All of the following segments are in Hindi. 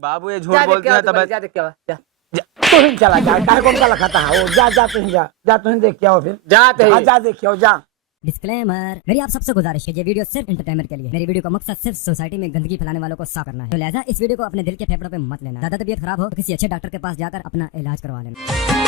बाबू ये झूठ बोलती है तब जा देख क्या जा तू ही चला जा, काहे कौन का लखाता है वो, जा जा तू ही जा तू ही देख के आओ फिर, जाते ही जा देख के आओ जा। डिस्क्लेमर, मेरी आप सबसे गुजारिश है, ये वीडियो सिर्फ एंटरटेनमेंट के लिए। मेरी वीडियो का मकसद सिर्फ सोसाइटी में गंदगी फैलाने वालों को साफ करना है, तो लिहाजा इस वीडियो को अपने दिल के फेफड़ों पे मत लेना। ज्यादा तबीयत खराब हो तो किसी अच्छे डॉक्टर के पास जाकर अपना इलाज करवा लेना।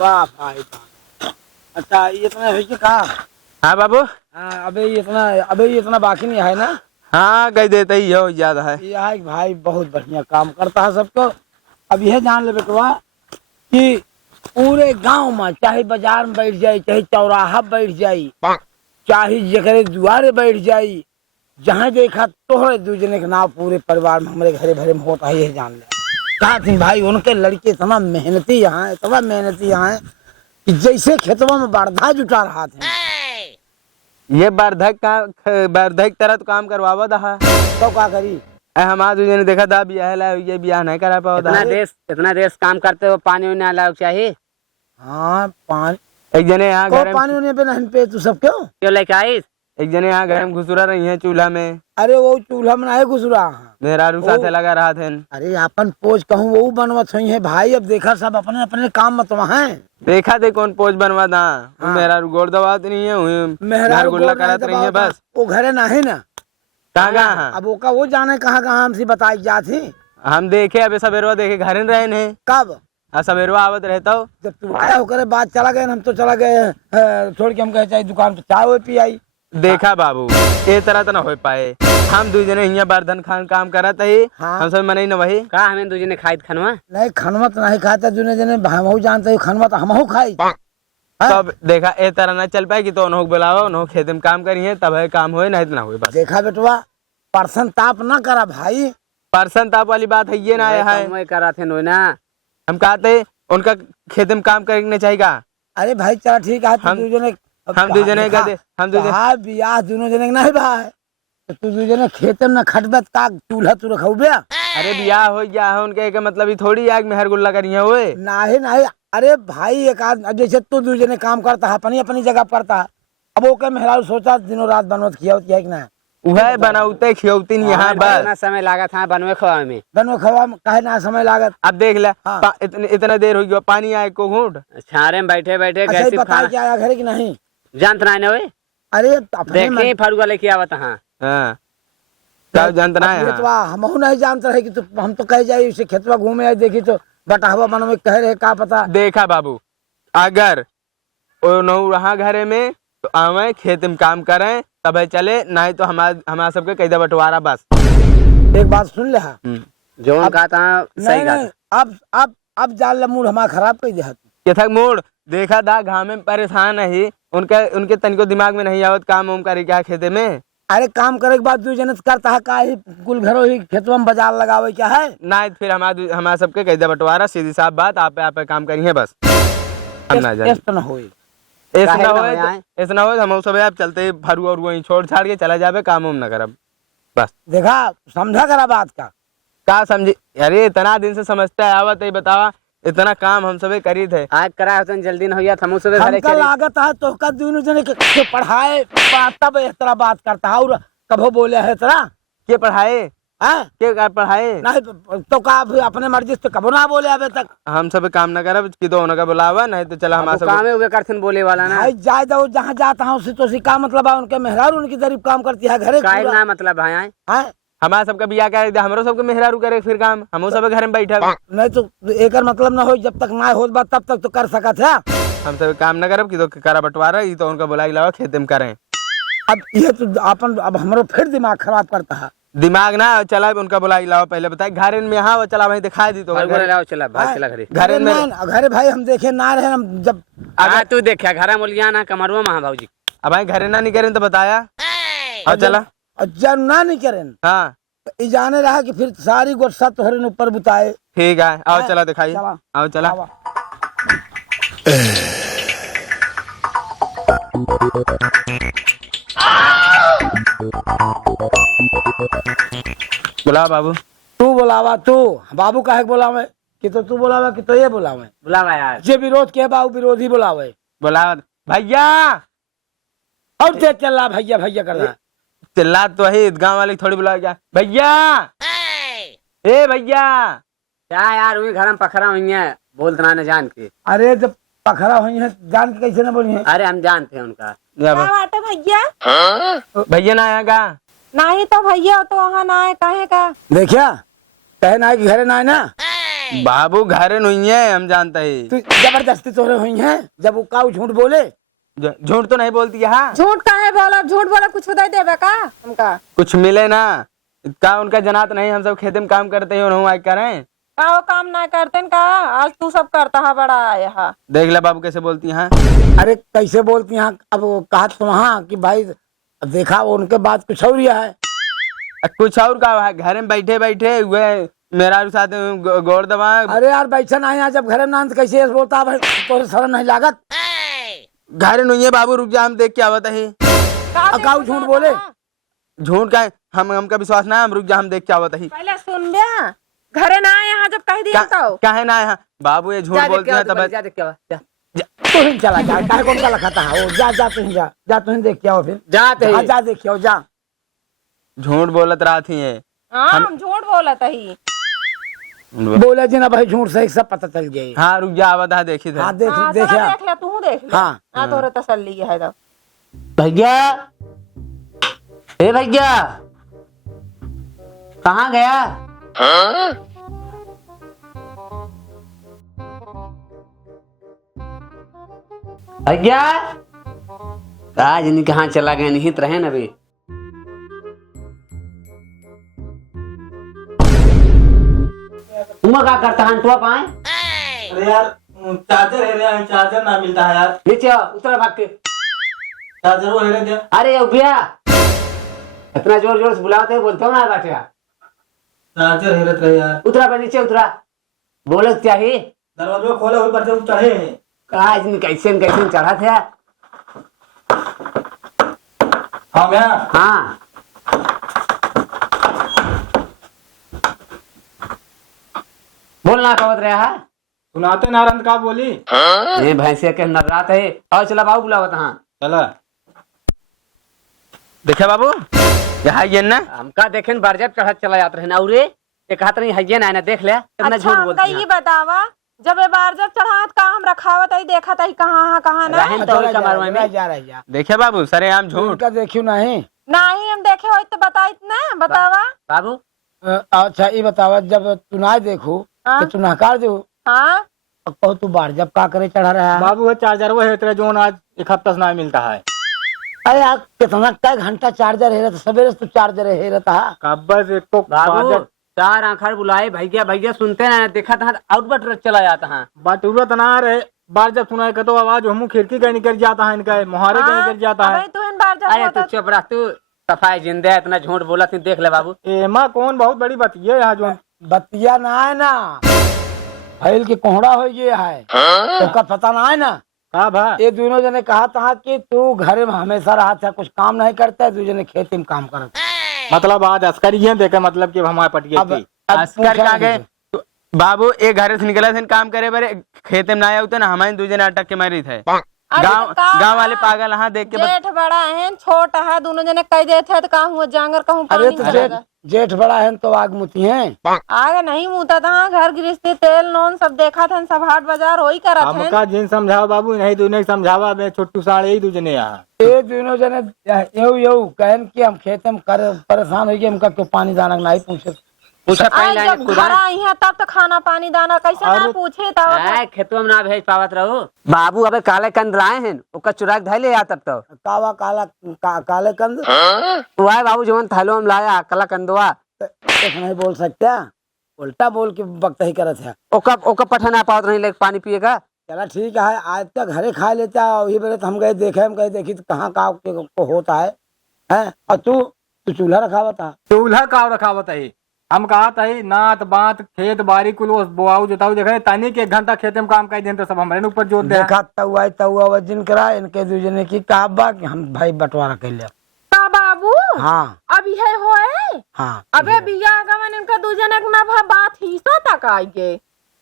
वाह भाई, अच्छा ये इतना है कि कहा? हाँ बाबू, हाँ अबे ये इतना बाकी नहीं है ना? हाँ कह देते ही हो ज्यादा है। ये है कि भाई बहुत बढ़िया काम करता है सबको। अब यह जान ले बेटवा कि पूरे गांव में चाहे बाजार में बैठ जाए, चाहे चौराहा बैठ जाए, चाहे जगह दुआरे बैठ जाए, जहाँ देखा तोहरे दूजने के नाम पूरे परिवार में हमारे घरे भरे में होता है, यह जान ले। कहा थी भाई उनके लड़के इतना मेहनती यहाँ है कि जैसे खेतों में बारधा जुटा रहा था। ये बार्धक तरह तो काम करवावा था तो क्या करी? हमारा दूसरे ने देखा था ये ब्याह नहीं करा पाओ था। इतना देश काम करते हो, पानी उन्हें अलाउ चाहिए। हाँ पानी, एक जने यहाँ घर पानी उन्हें पे नहीं पे तू सब क्यों लेके आई? एक जने यहाँ घर में घुसुरा रही है चूल्हा में। अरे वो चूल्हा में नहीं घुसरा, मेरा रूसा से लगा रहा थे। अरे अपन पोज कहूँ वो बनवत हुई है भाई। अब देखा सब अपने अपने काम में तो है। देखा थे कौन पोज बनवा था। हाँ। मेरा गोड़ दबात नहीं है, मेहरा गुल्ला करत रही है बस। वो घरे ना है ना, कहाँ अब वो जाने कहाँ हमसे बताई जाती। हम देखे अबे सवेरवा देखे घर में रहे ने। कब? सवेरवा आवत रहता हो जब तू आया होकर बात चला गए, हम तो चला गए छोड़ के। हम कहे चाहे दुकान पे चाय वो पी आई। देखा बाबू ये तरह तो ना हो पाए। हम दू जने यहाँ बारधन खान काम करत है। हाँ। हम सब मने न वही कहा हमें दू जने खाई खनवा नहीं, खनवा तो नहीं खाता दुने जने, हम जानते हो खनवा तो हम खाई। तब देखा ए तरह ना चल पाए कि तो उन्होंने बुलावा, उन्होंने खेत में काम करिए तब है काम होए, नहीं तो ना हुए बस। देखा बेटवा पर्सन ताप ना करा भाई, पर्सन ताप वाली बात है ये ना है करा थे ना। हम कहते उनका खेत में काम करने चाहिए। अरे भाई चला ठीक है, हम दू जने बियाह दोनों जने नहीं भाई, तो तू दू जने खेत में न खटबत का चूल्हा तू रखऊ बे। अरे बियाह हो गया है उनके एक मतलब ही थोड़ी आग में हर गुल्ला करिए हुए नहीं। अरे भाई एक आदमी जैसे तू दू जने काम करता है अपनी अपनी जगह करता है, अब वो क्या मेहरा सोचा दिनों रात बनवत किया है कि ना? वह बनाते खियौती यहाँ बस समय लागत है बनवे खवा में काहे ना समय लागत। अब देख ले इतना देर हो गया पानी आए को घूट छारे में बैठे बैठे कैसे बता के आया घर की नहीं जानत ना है। अरे देखे फरुआ लेके आवत। हाँ जानता है हम नहीं जानते रहे कि तू, हम तो कह जाए उसे खेतवा घूमे आए देखी तो बटावा बनवे कह रहे का पता। देखा बाबू अगर रहा घरे में तो आवे खेत में काम करें तब चले, नहीं तो हमारा सबके कैदा बंटवारा बस। एक बात सुन ले जो कहा था सही कहा। अब जान ले मूड हमारा खराब कर दिया। यथक मूड देखा था घाम में परेशान है, उनके तनिको दिमाग में नहीं आवत काम उम करे क्या खेते में। अरे काम करे के बाद दू जने करता है का ही कुल घरों ही खेतवा में बाजार लगावे क्या है ना, फिर हमारा सबके कैदा बंटवारा सीधी साफ बात। आप काम करिए बस। हम ना जाए ऐसा ना होए, ऐसा ना हो हम सब आप चलते फरू और वहीं छोड़ छाड़ के चला जावे काम उम न करब। बस देखा, समझा करा बात का समझी। अरे इतना दिन से समझता है, आवत है बतावा, इतना काम हम सबे करी थे। आज करा होतन जल्दी न होया हमू से घरे हमका चली। लागत है तो का दोनों जने के पढ़ाए तब इस तरह बात करता है, और कभो बोले है तरह के पढ़ाए, हैं? के पढ़ाए? नहीं तो का भी अपने मर्जी से कभो ना बोले अबे तक। हम सब काम न करब कि तो उनका बुलावा, नहीं तो चला हमारा काम सब। है उबे करथन बोले वाला ना। भाई जाए दो जहाँ जाता हूँ तो उसी का मतलब है, उनके मेहरारू उनकी गरीब काम करती है घरे काहे पूरा। ना मतलब भाई आए। हैं? हमारा सबका बिया करे, हमरो सबके मेहरारू करे फिर काम, हमो सब घर में बैठे। नहीं तो एक मतलब ना हो, जब तक ना हो बात तब तक तो कर सकत है। हम सब काम न करब कि तो करा बंटवारा, ये तो उनका बुला लावा खेत में करें। अब ये तो अपन अब हमारा फिर दिमाग खराब करता है। दिमाग ना चला, उनका बुला लावा पहले बताए घर में। हाँ वो चला, वहीं दिखाई दी तो भाई बोले लाओ चला भाग चला घरे। घर में घरे भाई हम देखे ना रहे, हम जब हाँ तू देखा घरा मोलिया ना कमरुआ महा भाऊजी। अब भाई घर ना नहीं करें तो बताया। और चला जब ना नहीं करें हाँ तो जाने रहा कि फिर सारी गोस्सा तोहरे ऊपर बुताए। ठीक है, आओ हाँ, चला दिखाइए, चला। आओ चला। आवा। बुला बाबू। तू बोलावा, तू बाबू काहे बोलावे कि तो तू बोलावा कि तो ये बोलावे। बुलावा यार। जे विरोध के बाबू विरोधी बोलावे। बुला भैया, और ते चल भैया भैया कर रहा है। चिल्ला तो है, गाँव वाले थोड़ी बुला क्या भैया, ए भैया। क्या यार वही घर में पखरा हुई है, बोलतना न जान के। अरे जब पखरा हुई है जान के कैसे न बोली है। अरे हम जानते हैं उनका। जा क्या बा- बात है भैया? भैया ना आएगा। नहीं तो भैया तो वहाँ ना है, काहे का? देखिया कहे ना कि घरे ना है ना, बाबू घर नहीं है, हम जानते हैं। तू जबरदस्ती तोरे हुई है। जब वो काऊ झूठ बोले झूठ तो नहीं बोलती है। हाँ झूठ काहे बोला? झूठ बोला कुछ दे देवे का हमका? कुछ मिले ना का, उनका जनात नहीं, हम सब खेत में काम करते हैं, उन्होंने करें। का वो काम ना करते का? आज तू सब करता है बड़ा यहाँ। देख ले बाबू कैसे बोलती हैं। अरे कैसे बोलती हैं। अब वो कहा तो वहाँ कि भाई देखा वो उनके बाद कुछ और है। कुछ और का है, घर में बैठे बैठे हुए मेरा साथ गोड़ दबा। अरे यार बैठा नहीं है, जब घरे ना तो कैसे ऐसे बोलता है भाई, तो शर्म नहीं लागत। घर नहीं है बाबू, रुक जा, हम देख के आवत है। अकाऊ झूठ बोले। झूठ का हमका विश्वास ना है, हम रुक जा, हम देख के आवत है। पहले सुन बे, घरे ना आए यहाँ जब कह दिया तो। काहे ना है बाबू, ये झूठ बोलती है तब। जा देख के आवा, जा। तू ही चला जा, काहे कौन का लखाता है वो। जा जा तू ही जा तू ही देख के आओ फिर। जाते हाँ, ही। जा देख के आओ जा। झूठ बोलत रहा थी ये। हाँ हम झूठ बोला ही। बोले जी ना भाई झूठ सही सब पता चल गई। हाँ रुक जा, आवत है, देखी थे। हाँ देख हाँ देख चला देख ले, तू देख ले। हाँ। हाँ तोरे तसल्ली है तो। भैया, ए भैया, कहाँ गया? भैया, आज नहीं कहाँ चला गया, निहित रहे न अभी। तुम क्या करता है टुआ पाए? अरे यार चार्जर है रे, चार्जर ना मिलता है यार। नीचे आओ, उतरा भाग के। चार्जर वो है रे। अरे यो भैया, इतना जोर जोर से बुलाते बोलते हो ना बात यार। चार्जर है रे यार। उतरा पर नीचे उतरा, बोले क्या ही? दरवाजा खोला हुए पर जब चढ़े। आज नहीं कैसे न कैसे चढ़ा था। हाँ मैं हाँ बोलना कवत रहा है। सुनाते नारंद का बोली। ये भैंसे के नवरात है। और चला बाबू बुलावत हाँ। चला देखे बाबू, यहाँ ये ना हमका देखे बरजत चढ़ा चला जाते रहे ना। और एक हाथ नहीं है ना, देख ले कितना अच्छा झूठ हमका बोलती ये है। बतावा, जब ये बार जब चढ़ात का हम रखावत आई देखा था कहाँ ना रहन तो का मारवा में। जा रही है। देखे बाबू सरे आम झूठ। उनका देखियो नहीं। नहीं हम देखे हो तो बताई ना, बतावा। बाबू अच्छा ये बतावा, जब तू ना देखो हाँ? तो तू नकार दो। हाँ कहो तू बार जब का करे चढ़ा रहा है। बाबू है चार्जर वो है तेरे, जो आज एक हफ्ता से ना मिलता है। अरे यार कितना क्या घंटा चार्जर है रहता, सवेरे से तू चार्जर है रहता है। कब्बस एक तो बाबू चार आंखर बुलाए भैया भैया सुनते ना, देखा था आउटबट चला जाता है। बटूरत ना रहे। बार जब सुनाई का तो आवाज हम खिड़की कहीं निकल जाता है, इनका मुहारे कहीं निकल जाता है। अबे तू इन बार अरे जब तू चुप रह, तू सफाई जिंदा इतना झूठ बोला थी। देख ले बाबू, एमा कौन बहुत बड़ी बात ये यहाँ जो बतिया ना है ना, फैल के कोहड़ा हो गया है। तो का पता ना है ना। का भा ये दोनों जने कहा था कि तू घर में हमेशा रहा था, कुछ काम नहीं करता है, तू जने खेती में काम करता। मतलब आज अस्कर ही देखे मतलब कि हमारे पटिया अब थी। अस्कर कहाँ गए? बाबू एक घर से निकला थे काम करे बरे खेत में ना आया होते ना हमारे दूजे ने अटक के मारी थे। गांव गांव वाले पागल यहाँ देख के जेठ बड़ा है छोटा है दोनों जने कह देते तो कहाँ हुआ जांगर कहूँ अरे पानी तो चलेगा। जेठ बड़ा है तो आग मुती है। आगे नहीं मुता था घर गृहस्थी तेल नोन सब देखा था सब हाट बाजार हो ही करत है। हमका जिन समझावा बाबू नहीं तूने समझावा मैं छोटू साढ़े ही दूजने यहाँ ये दोनों जने यू यू कहन कि हम खेत में कर परेशान हो गए हमका क्यों पानी दाना नहीं पूछे। पूछा आज पहले जब घर आई है तब तो खाना पानी दाना कैसे ना पूछे तब खेतों में ना भेज पावत रहो। बाबू अबे काले कंद लाए हैं ओका चुरा के धैले आ तब तो कावा काले कंद वह बाबू जवन थैलो में लाया काला कंदवा एक नहीं बोल सकते उल्टा बोल के वक्त ही करत है। ओका ओका पठना पावत नहीं लेके पानी पिएगा। चला ठीक है आज तक घरे खा लेता वही बेरे तो हम गए देखे हम गए देखी तो कहाँ को होता है हैं? और तू चूल्हा रखा हुआ था। चूल्हा का रखावत है हम कहा था नात बात खेत बाड़ी कुल बोआऊ जोताऊ देखे तानी के 1 घंटा खेत में काम कर दें तो सब हमारे ऊपर जोत दे। देखा तउआ वजन करा इनके दूजने की कहा बा कि हम भाई बंटवारा कर लिया। का बाबू हाँ अब यह होए हाँ अबे बिया गवन इनका दूजने ना बात हिस्सा तक आई गए।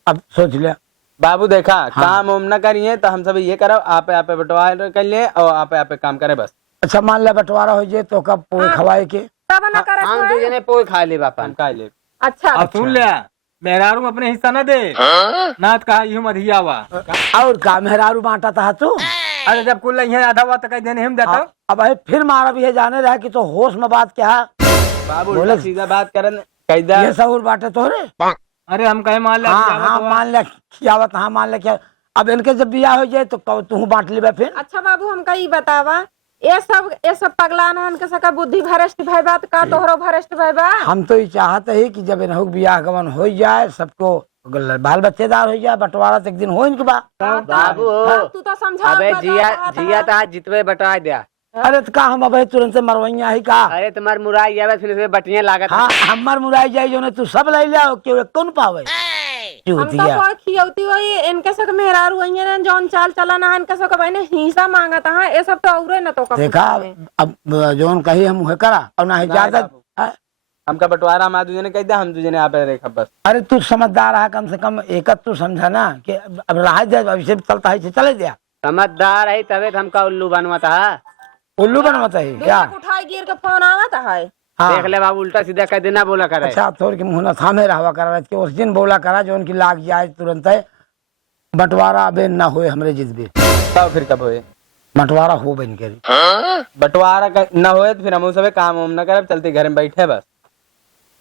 अब सोच लिया बाबू देखा हाँ। काम उम न करिए तो हम सब ये करो आप बंटवारा कर लिए और आप काम करे बस। अच्छा मान लिया बंटवारा हो जाए तो कब पूरे खवाए के तब ना करे हम होए। दूजने पोई खा ले बापा। हम का ले अच्छा अब सुन लिया मेहरारू अपने हिस्सा न दे नात कहा यूं मधिया हुआ। और का मेहरारू बांटा था तू। अरे जब कुल यहाँ आधा हुआ तो कह देने हम देता अब भाई फिर मारा भी है जाने रहा कि तो होश में बात क्या है। बाबू बोले- सीधा बात करन कैदा ये सहूर बांटे तोरे। अरे हम कहे मान लिया हाँ मान लिया खियावत हाँ मान लिया क्या अब इनके जब बिया हो जाए तो तू बांट ले फिर। अच्छा बाबू हमका ई बतावा ये सब पगलान है इनके सका बुद्धि भ्रष्ट भाई बात का तोहरो भ्रष्ट भाई बा। हम तो ये चाहते ही कि जब इन्हों बियाह गमन हो जाए सबको बाल बच्चेदार हो जाए बंटवारा तो एक दिन हो इनके बाद। बाबू तू तो समझा अबे जिया तो जितवे बटा दिया। अरे तो का हम अब तुरंत मरवैया ही का। अरे तुम्हार मुराई आवे फिर से बटिया लागत। हाँ हमार मुराई जाए जो तू सब ले लिया क्यों कौन पावे हमका कोई खियौती हुई इनके सक मेहरारू हुई ने जौन चाल चलन है इनके सक भाई ने हिस्सा मांगता है ये सब तो औरे न तो देखा अब जोन कही हम उहे करा और ना ही ज्यादा। हमका बंटवारा हम दूजे ने कह दिया हम दूजे ने आप रेखा बस। अरे तू समझदार है कम से कम एक तू समझा ना कि अब रहा दे अब इसे चलता है चले दिया। समझदार है तबे तो हमका उल्लू बनवाता है। उल्लू बनवाता है क्या। उठाई गिर के फोन आवत है। हाँ। देख ले बाबू उल्टा सीधा कह देना बोला करे। अच्छा थोड़ी के मुँह थामे रहा करा कि उस दिन बोला करा जो उनकी लाग जाए तुरंत है बंटवारा अबे न होए हमरे जिद भी तब फिर कब होए बंटवारा हो बन के बंटवारा न होए तो फिर हम सब काम उम न करे चलते घर में बैठे बस।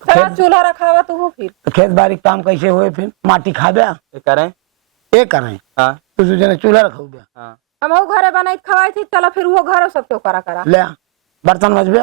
चला चूल्हा रखावा तू फिर तो खेत बाड़ी काम कैसे हुए फिर माटी खा गया ये करें ये करें हाँ तो तुझे चूल्हा रखो गया हाँ हम घरे बनाई खवाई थी चला फिर वो घर सब तो करा ले बर्तन मजबे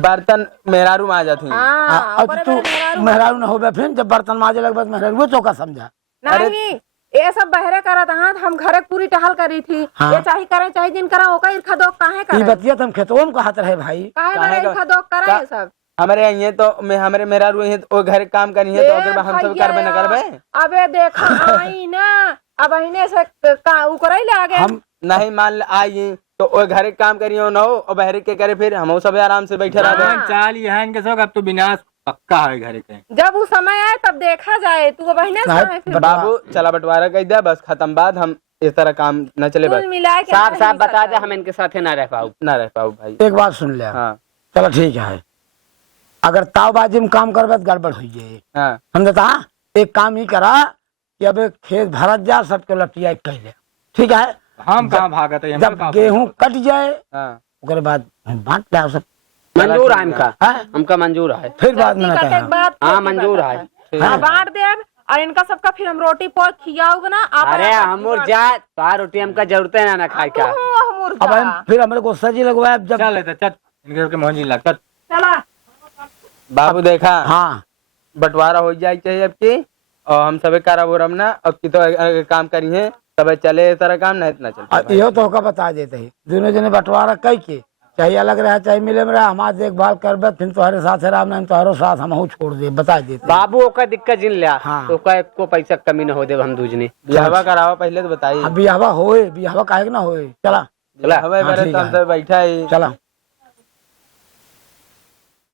बर्तन मेहरारू में आ जाती हैं। हाँ अब ऊपर तू मेहरारू- मेहरारू न हो फिर जब बर्तन माजे लग मेहरारू वो चौका समझा। नहीं ये सब बहरे करा था हम घरे पूरी टहल करी थी। हाँ। ये चाहे करे चाहे दिन करा ओका ईर्खा दोग काहे ये करे बतिया तुम खेतों में कहत रहे भाई। काहे काहे बड़े का- ईर्खा दोग करे ये सब। हमारे यहाँ तो हमारे मेहरारू हैं तो वो घर काम करनी है तो अगर हम सब करबे न करबे अबे देखा आई ना अब अहिने से उ करे ले आगे हम नहीं मान ले आई तो वो घर काम करियो न हो और बहरे के करे फिर हम सब आराम से बैठे रहे। हाँ। चाल यहाँ इनके सब अब तो विनाश पक्का है घर के। जब वो समय आए तब देखा जाए तू बहने नहीं, से फिर बाबू चला बंटवारा कह दिया बस खत्म बात हम इस तरह काम न चले बस कुल मिला के साफ साफ सही बता दे सकता हम इनके साथे ना रह पाऊ। ना रह पाऊ भाई। एक बात सुन लिया हाँ चलो ठीक है अगर तावबाजी में काम करबे तो गड़बड़ हो जाए हाँ समझता एक काम ही करा कि अब खेत भरत जा सबके लटिया कह ले ठीक है। हम कहाँ भागत है जब गेहूं कट जाए हाँ उसके बाद बांट ले सब मंजूर है हमका हैं? हमका मंजूर है। फिर बाद में ना कटे के कहना। बाद हाँ खेती मंजूर बता है। हाँ, बांट दे और इनका सबका फिर हम रोटी पोच खियाओगे ना आप अरे हमूर जा तो रोटी हमका जरूरत है ना खाए का। अब हम फिर हमारे को सजी लगवाया जब चल चल इनके मोहजी लग चला बाबू देखा हाँ बंटवारा हो जाए चाहिए अब की और हम सब करा वो रमना अब की तो काम करी है तब चले इस तरह काम नहीं इतना चलता यो तो होका बता देते ही दोनों जने बंटवारा कह के चाहे अलग रहा चाहे मिले में रहा हमारा देखभाल करबे फिर तुम्हारे साथ है राम तुम्हारो साथ हम छोड़ दे बता देते। बाबू ओका दिक्कत जिन लिया हाँ। तो ओका एको पैसा कमी न हो दे हम दूजने। बिहावा करावा पहले तो बताइए अब बिहावा होए बिहावा काहे के ना होए चला बिहावा हाँ, करे ठीक तो हम है। सब बैठा ही चला